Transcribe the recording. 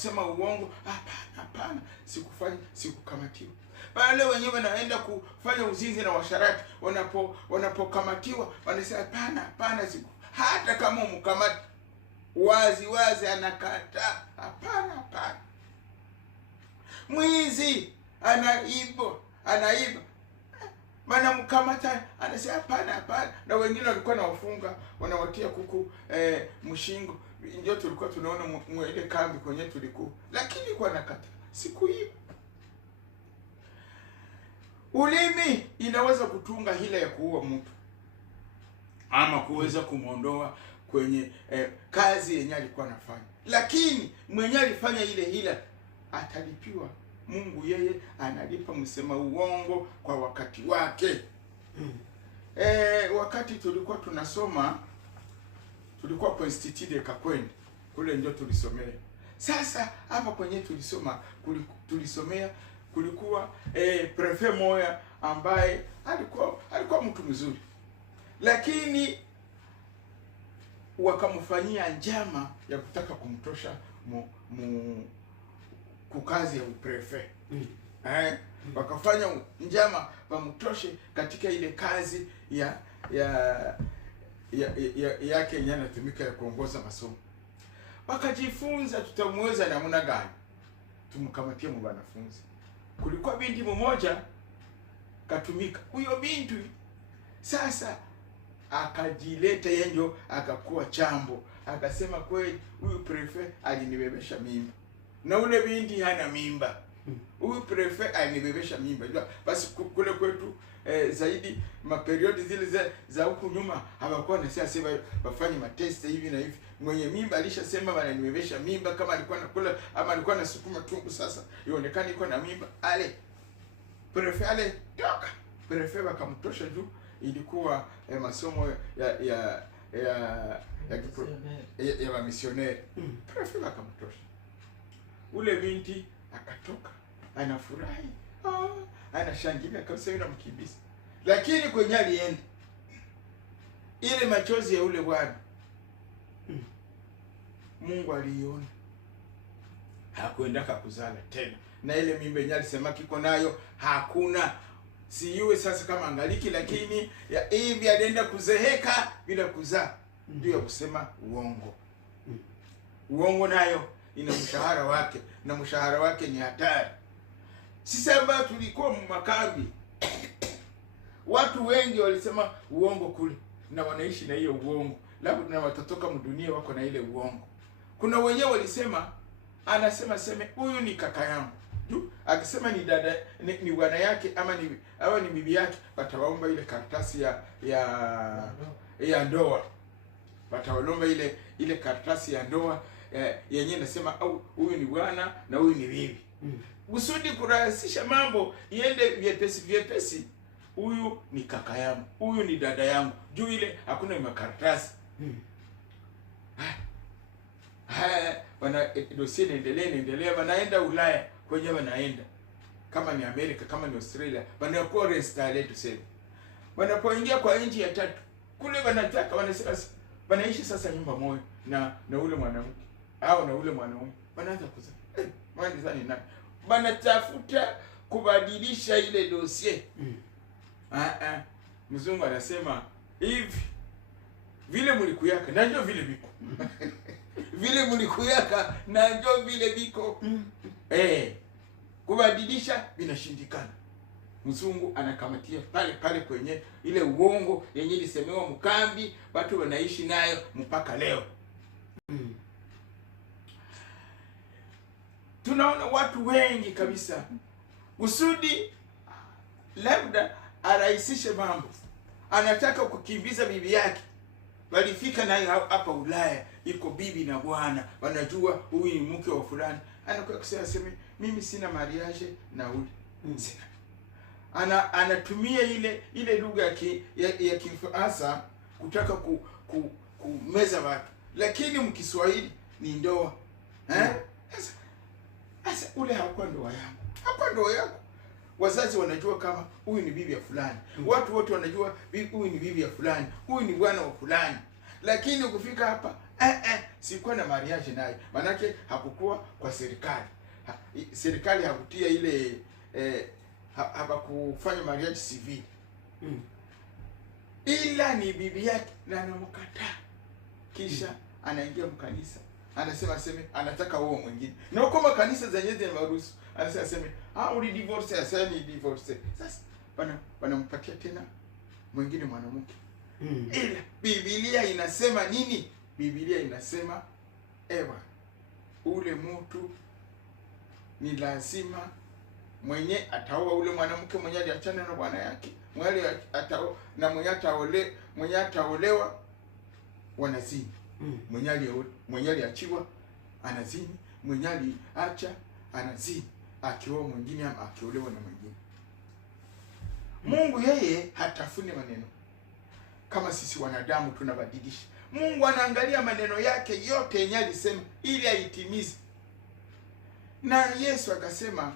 kusema uongo, hapana, sikufanya, sikukamatiwa. Wale wenyewe wanaenda kufanya uzinzi na washarati, wanapokamatiwa wanasema hapana, siku. Hata kama umkamati wazi anakataa, hapana. Mwizi anaiba, maana mkamata anasema hapana. Na wengine walikuwa nawafunga, wanawatia kuku mshingo. Ndio tulikuwa tunaona mwele kambi kwenye tulikuwa, lakini kwa nakata sikuiba. Ulimi inaweza kutunga hila ya kuua mtu ama kuweza kumwondoa kwenye kazi yenye alikuwa anafanya, lakini mwenye alifanya ile hila atalipiwa. Mungu yeye analipa msema uongo kwa wakati wake. Wakati tulikuwa tunasoma, tulikuwa kwa Institut de Kakwendi kule, ndio tulisomea. Sasa hapa kwenye tulisomea kulikuwa prefet moya ambaye alikuwa mtu mzuri, lakini wakamfanyia njama ya kutaka kumtosha kukazi ya uprefet. Wakafanya njama wamtoshe katika ile kazi yake yenye anatumika ya kuongoza masomo. Wakajifunza tutamweza namna gani tumkamatie mwanafunzi. Kulikuwa binti mmoja katumika, huyo binti sasa akajileta yenjo, akakuwa chambo, akasema kweli huyu prefet alinibebesha mimba, na ule binti hana mimba. Huyu prefet alinibebesha mimba. Basi kule kwetu zaidi maperiodi zile za huku nyuma hawakuwa nasema wafanye mateste hivi na hivi. Mwenye mimba alishasema bana nimebebesha mimba, kama alikuwa nakula ama alikuwa nasukuma tumbo, sasa ionekane iko na mimba, ale prefet toka. Prefet wakamtosha juu ilikuwa masomo ya misioneri. Prefet wakamtosha. Ule binti akatoka anafurahi, anashangilia kabisa, yule mkimbizi. Lakini kwenye alienda ile machozi ya ule bwana, Mungu aliona, hakuenda kuzala tena, na ile mimba yenyewe alisema kiko nayo hakuna. Siyuwe sasa kama angaliki, lakini hivi alienda kuzeheka bila kuzaa. Ndio ya kusema uongo. Uongo nayo ina mshahara wake, na mshahara wake ni hatari. Sisi ambao tulikuwa makambi, watu wengi walisema uongo kule na wanaishi na hiyo uongo, labda na watatoka mdunia wako na ile uongo. Kuna wenyewe walisema, anasema huyu ni kaka yangu, akisema ni dada, ni bwana yake ama ni bibi yake, watawaomba ile karatasi ya ndoa, watawaomba ile karatasi ya ndoa yenyewe nasema huyu ni bwana na huyu ni bibi. Usudi kurahisisha mambo iende vyepesi. Huyu ni kaka yangu, huyu ni dada yangu, juu ile hakuna makaratasi. Wana dosie inaendelea, wanaenda Ulaya kwenye wanaenda, kama ni Amerika, kama ni Australia, wanakuwa restare tuseme. Wanapoingia kwa nchi ya tatu kule, wanataka wanasema wanaishi sasa nyumba moja na ule mwanamke au na ule mwanaume, wanaanza kuzaa mwanzani nani, wanatafuta kubadilisha ile dosie. Mzungu anasema hivi, vile mlikuyaka na ndio vile biko vile mlikuyaka na ndio vile biko. Kubadilisha vinashindikana. Mzungu anakamatia pale kwenye ile uongo yenye ilisemewa mkambi, watu wanaishi nayo mpaka leo. Tunaona watu wengi kabisa, usudi labda arahisishe mambo, anataka kukimbiza bibi yake. Walifika naye hapa Ulaya, iko bibi na bwana, wanajua huyu ni mke wa fulani. Anakuwa kusema mimi sina mariage na ule. Sina. Anatumia ile lugha ya Kifaransa kutaka kumeza watu, lakini mkiswahili ni ndoa. Sasa ule hakuwa ndoa yangu. Hakuwa ndoa yako. Wazazi wanajua kama huyu ni bibi ya fulani. Watu wote wanajua huyu ni bibi ya fulani. Huyu ni bwana wa fulani. Lakini ukifika hapa sikuwa na mariage naye, manake hakukuwa kwa serikali. Serikali hakutia ile hakufanya mariage civil. Ila ni bibi yake na anamkataa. Kisha anaingia mkanisa. Anasema anataka wao mwingine. Na huko makanisa zenyewe zinaruhusu. Anasema uli divorce, sasa ni divorce. Sasa wanampatia tena mwingine mwanamke. Ila Biblia inasema nini? Biblia inasema ule mtu ni lazima mwenye ataoa ule mwanamke mwenye aliachana na bwana yake, mwenye ataolewa wanazini. Mwenye aliachiwa anazini, mwenye aliacha anazini, akioa mwingine ama akiolewa na mwingine. Mungu yeye hatafuni maneno kama sisi wanadamu tunabadilisha. Mungu anaangalia maneno yake yote yenye alisema ili aitimize. Na Yesu akasema